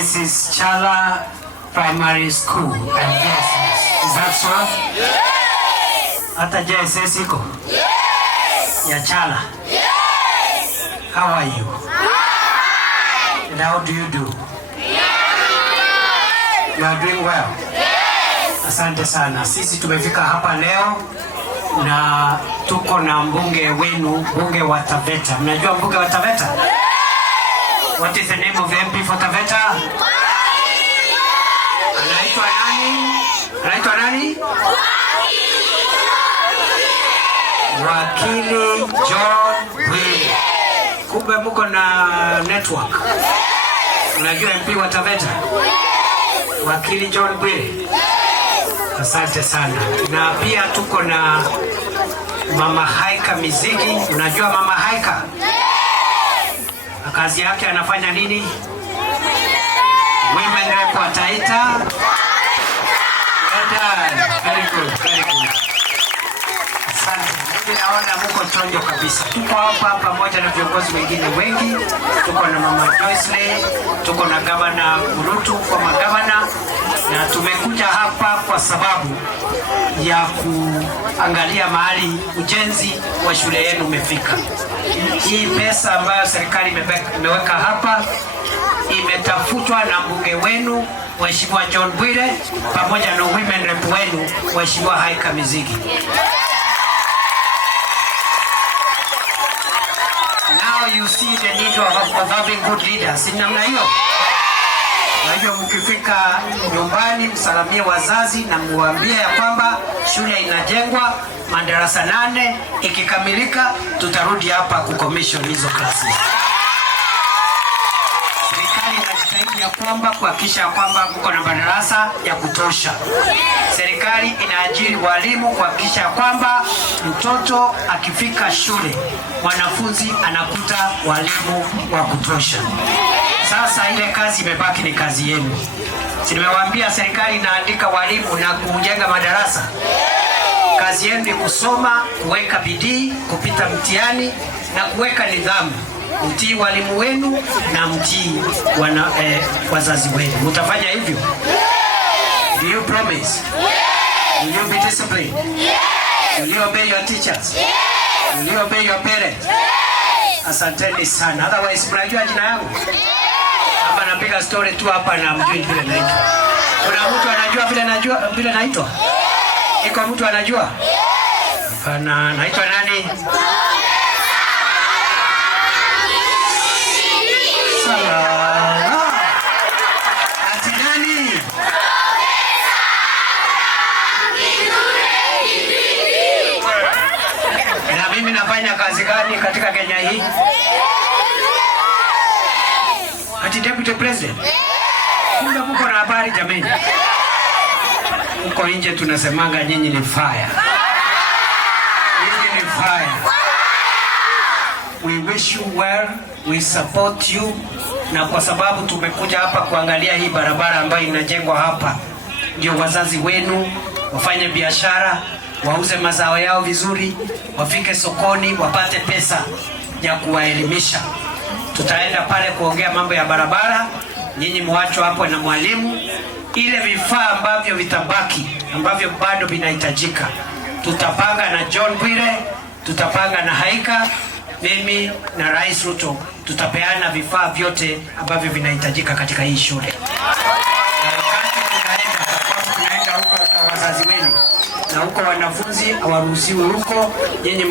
This is Chala Primary School and JSS. Is that so? Yes! Hata JSS iko? Yes! Ya Chala? Yes! How are you? Hi! And how do you do? Yes! You are doing well? Yes! Asante sana. Sisi tumefika hapa leo na tuko na mbunge wenu, mbunge wa Taveta. Mnajua mbunge wa Taveta? Yes! What is the name of the MP for Taveta? Anaitwa nani? Anaitwa nani? Wakili John Bwire. Kumbe mko na network. Unajua MP wa Taveta? Wakili John Bwire. Asante sana. Na pia tuko na Mama Haika Mizigi. Unajua Mama Haika? Kazi yake anafanya nini? Women rep wa Taita. Very good, very good. Asante. Mimi naona mko chonjo kabisa. Tuko hapa pamoja na viongozi wengine wengi. Tuko na Mama Joyce, tuko na Gavana Murutu kama gavana, na tumekuja hapa kwa sababu ya kuangalia mahali ujenzi wa shule yenu umefika. Hii pesa ambayo serikali imeweka hapa imetafutwa na mbunge wenu Mheshimiwa John Bwire pamoja na women rep wenu Mheshimiwa Haika Mizigi. Now you see the need of having good leaders. Si namna hiyo? Kwa hiyo mkifika nyumbani msalamie wazazi na muambie ya kwamba shule inajengwa, madarasa 8 ikikamilika tutarudi hapa kucommission hizo klasi. Serikali inajitahidi ya kwamba kuhakikisha kwamba mko na madarasa ya kutosha. Serikali inaajiri walimu kuhakikisha kwamba mtoto akifika shule mwanafunzi anakuta walimu wa kutosha. Sasa ile kazi imebaki ni kazi yenu. Si nimewaambia serikali inaandika walimu na kujenga madarasa. Kazi yenu ni kusoma, kuweka bidii, kupita mtihani na kuweka nidhamu. Mtii walimu wenu na mtii wazazi wenu. Mtafanya hivyo? Do you promise? Will you be disciplined? Will you obey your teachers? Will you obey your parents? Asanteni sana. Otherwise mnajua jina yangu? Hapa napiga story tu hapa na mjui vile naitwa. Kuna mtu anajua vile naitwa? Iko mtu anajua? Hapana, naitwa nani? Salah. Ati nani? Na mimi nafanya kazi gani katika Kenya hii? Ati deputy president? Kumbe mko na habari jameni. Uko nje tunasemanga nyinyi ni fire. Nyinyi ni fire. We wish you well, we support you. Na kwa sababu tumekuja hapa kuangalia hii barabara ambayo inajengwa hapa, ndio wazazi wenu wafanye biashara, wauze mazao yao vizuri, wafike sokoni, wapate pesa ya kuwaelimisha. Tutaenda pale kuongea mambo ya barabara, nyinyi muachwe hapo na mwalimu. Ile vifaa ambavyo vitabaki ambavyo bado vinahitajika tutapanga na John Bwire, tutapanga na Haika, mimi na Rais Ruto tutapeana vifaa vyote ambavyo vinahitajika katika hii shule. Wakati tunaenda huko kwa wazazi wenu na huko wanafunzi hawaruhusiwi huko, nyinyi